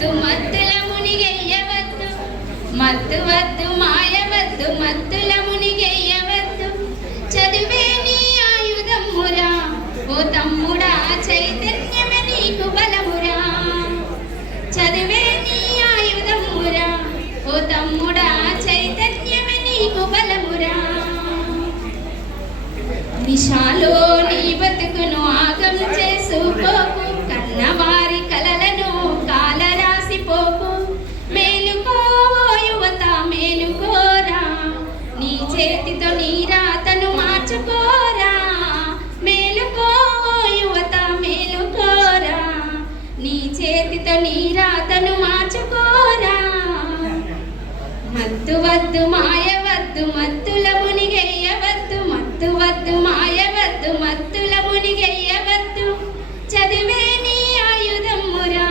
వద్దు మత్తుల మునిగెయ్యవద్దు, మత్తు వద్దు మాయవద్దు మత్తుల మునిగెయ్యవద్దు. చదువే నీ ఆయుధమురా ఓ తమ్ముడా, చైతన్యమే నీకు బలమురా. చదువే నీ ఆయుధమురా ఓ తమ్ముడా, చైతన్యమే నీకు బలమురా. నిషాలో నీ బతుకును ఆగం చేసుకోకు, కన్నవారి కలలను కాలరాసిపోకు. మేలుకో యువత మేలుకోరా, నీ చేతితో నీ రాతను మార్చుకోరా. మేలుకో యువత మేలుకోరా, నీ చేతితో నీ రాతను మార్చుకోరా. మత్తు వద్దు మాయవద్దు మత్తుల మునిగెయ్యవద్దు, మత్తు వద్దు మాయవద్దు మత్తుల మునిగెయ్యవద్దు. చదివే నీ ఆయుధమురా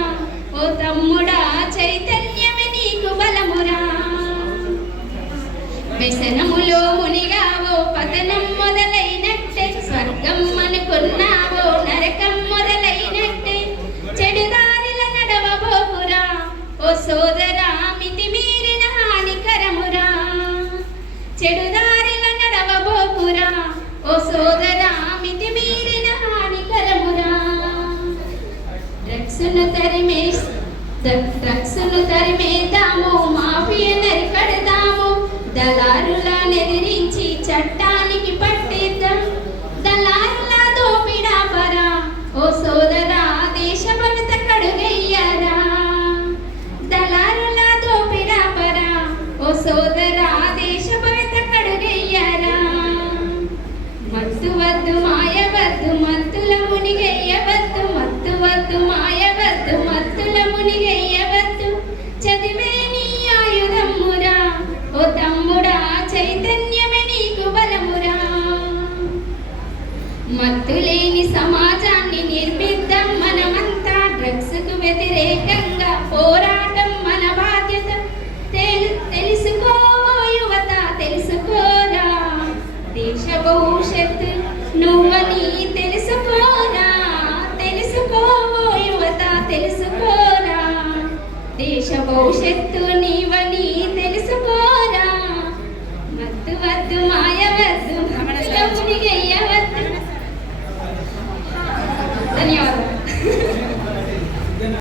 ఓ తమ్ముడా, చైతన్యమే నీకు బలమురా. వ్యసనములో మునిగావో పతనం మొదలైనట్టే, స్వర్గం అనుకున్నావో నరకం మొదలైనట్టే. చెడుదారిల నడవబోకురా ఓ సోదరా, మితిమీరిన హానికరమురా. చెడుదారిల నడవబోకురా ఓ సోదరా, మితిమీరిన హానికరమురా. డ్రగ్స్ను తరిమేద్దాము, మాఫియా నరికడదాము, దళారుల నెదిరించి చట్టానికి పట్టిద్దాం. దళారుల దోపిడాపరా ఓ సోదరా, దేశభవిత కడుగయ్యారా. దళారుల దోపిడాపరా ఓ సోదరా, దేశభవిత కడుగయ్యారా. మత్తు వద్దు మాయవద్దు మత్తుల మునిగెయ్యవద్దు, మత్తు వద్దు మాయవద్దు మత్తుల మునిగెయ్యవద్దు. చదివే నీ ఆయుధమురా ఓ తమ్ముడా, చైతన్యమే నీకు బలమురా. మత్తులేని సమాజాన్ని నిర్మిద్దాం మనమంతా, డ్రగ్స్కు వ్యతిరేకంగా పోరాటం మన బాధ్యత. తెలుసుకో యువత తెలుసుకోరా, దేశ భవిష్యత్తు నువ్వని తెలుసుకోరా. తెలుసుకో యువత తెలుసుకోరా, దేశ భవిష్యత్తు